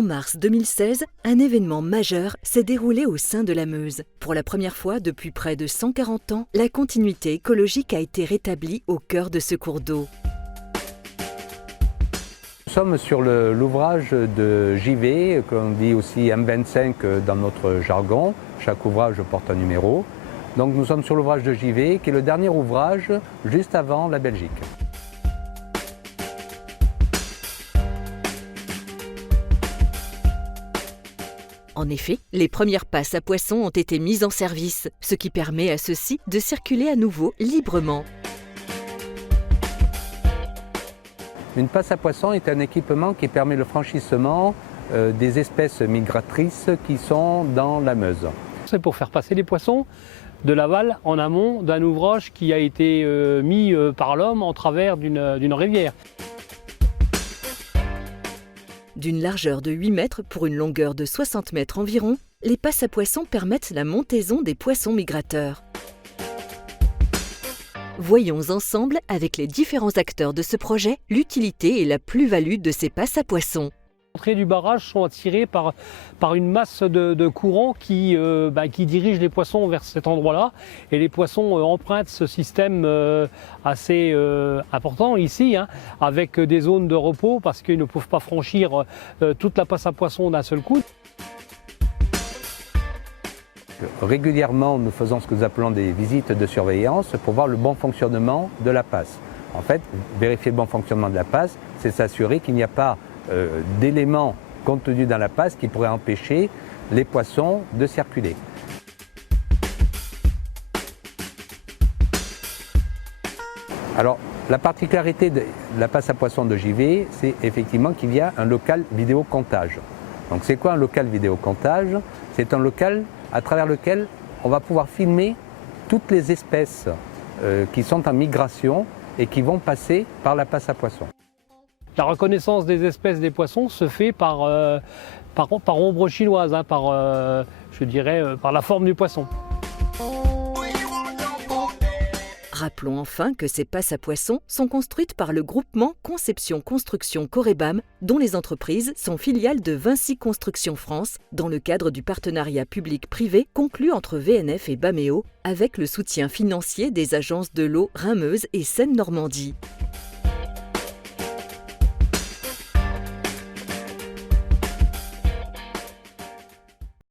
En mars 2016, un événement majeur s'est déroulé au sein de la Meuse. Pour la première fois depuis près de 140 ans, la continuité écologique a été rétablie au cœur de ce cours d'eau. Nous sommes sur l'ouvrage de JV, qu'on dit aussi M25 dans notre jargon. Chaque ouvrage porte un numéro. Donc nous sommes sur l'ouvrage de JV, qui est le dernier ouvrage juste avant la Belgique. En effet, les premières passes à poissons ont été mises en service, ce qui permet à ceux-ci de circuler à nouveau librement. Une passe à poissons est un équipement qui permet le franchissement des espèces migratrices qui sont dans la Meuse. C'est pour faire passer les poissons de l'aval en amont d'un ouvrage qui a été mis par l'homme en travers d'une rivière. D'une largeur de 8 mètres pour une longueur de 60 mètres environ, les passes à poissons permettent la montaison des poissons migrateurs. Voyons ensemble, avec les différents acteurs de ce projet, l'utilité et la plus-value de ces passes à poissons. Les entrées du barrage sont attirées par une masse de courant qui dirige les poissons vers cet endroit-là. Et les poissons empruntent ce système assez important ici, avec des zones de repos parce qu'ils ne peuvent pas franchir toute la passe à poissons d'un seul coup. Régulièrement, nous faisons ce que nous appelons des visites de surveillance pour voir le bon fonctionnement de la passe. En fait, vérifier le bon fonctionnement de la passe, c'est s'assurer qu'il n'y a pas d'éléments contenus dans la passe qui pourraient empêcher les poissons de circuler. Alors, la particularité de la passe à poissons de JV, c'est effectivement qu'il y a un local vidéocomptage. Donc c'est quoi un local vidéocomptage? C'est un local à travers lequel on va pouvoir filmer toutes les espèces qui sont en migration et qui vont passer par la passe à poissons. La reconnaissance des espèces des poissons se fait par ombre chinoise, par la forme du poisson. Rappelons enfin que ces passes à poissons sont construites par le groupement Conception Construction Corebam, dont les entreprises sont filiales de Vinci Construction France, dans le cadre du partenariat public-privé conclu entre VNF et Baméo, avec le soutien financier des agences de l'eau Rhin-Meuse et Seine-Normandie.